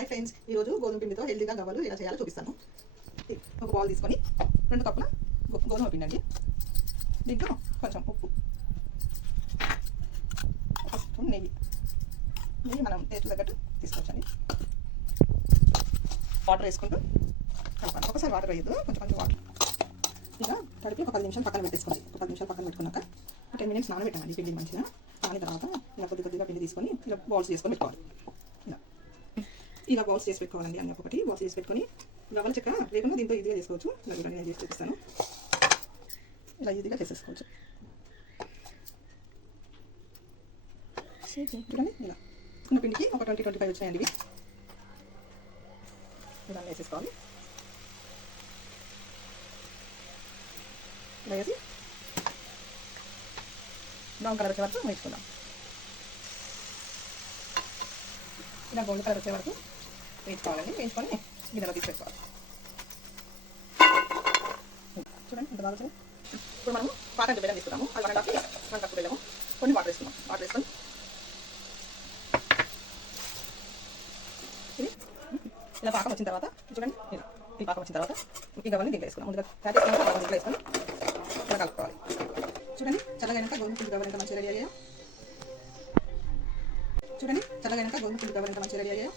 Hi friends, ఈరోజు గోధుమ పిండితో హెల్తీగా గవ్వలు ఎలా చేయాలో చూపిస్తాను. ఒక బౌల్ తీసుకొని 2 కప్పుల గోధుమ పిండి అండి. దీంట్లో కొంచెం ఉప్పు, ఒక స్పూన్ నెయ్యి మనం టేస్ట్ తగ్గట్టు తీసుకోవచ్చండి. వాటర్ వేసుకుంటూ కలపాలి. ఒకసారి వాటర్ వేయద్దు, కొంచెం వాటర్. ఇలా కలిపి ఒక 10 నిమిషాలు పక్కన పెట్టేసుకోండి. ఒక 10 నిమిషాలు పక్కన పెట్టుకున్నాక 10 మినిట్స్ నానబెట్టండి పిండి మంచిగా. దాని తర్వాత ఇలా కొద్దిగా పిండి తీసుకొని ఇలా బాల్స్ చేసుకొని పెట్టుకోవాలి. ఇలా బౌల్స్ చేసి పెట్టుకోవాలండి. అన్ని ఒకటి బౌల్స్ చేసి పెట్టుకొని గవ్వల చెక్క లేకుండా దీంతో ఈజీగా చేసుకోవచ్చు. ఇలా చూడండి, నేను చేసి చూపిస్తాను. ఇలా ఈజీగా చేసేసుకోవచ్చు. చూడండి, ఇలా చిన్న పిండికి ఒక 20-25 వచ్చాయండి. ఇవి ఇలా వేసేసుకోవాలి. ఇలా వేసి బ్రౌన్ కలర్ వచ్చే వరకు వేసుకుందాం. ఇలా గోల్డ్ కలర్ వచ్చే వరకు వేయించుకోవాలండి. వేయించుకొని గిన్నెలో తీసి పెట్టుకోవాలి. చూడండి ఎంత బాగా వచ్చింది. ఇప్పుడు మనము పాకంతో బెల్లం తీసుకున్నాము. అది 1 కప్పు బెల్లము, కొన్ని వాటర్ వేసుకున్నాం. వాటర్ వేసుకొని ఇది ఇలా పాకం వచ్చిన తర్వాత చూడండి, ఇలా ఈ పాకం వచ్చిన తర్వాత ఈ గవ్వని దీంట్లో వేసుకున్నాం. ముందుగా తయారు చేసుకున్నాక గవ్వని దీంట్లో వేసుకొని ఇలా కలుపుకోవాలి. చూడండి, చల్లగైనాక గోధుమ పిండి గవ్వలు ఎంత మంచిగా రెడీ అయ్యాయో. చూడండి, చల్లగైనాక గోధుమ పిండి గవ్వలు ఎంత మంచిగా రెడీ అయ్యాయో.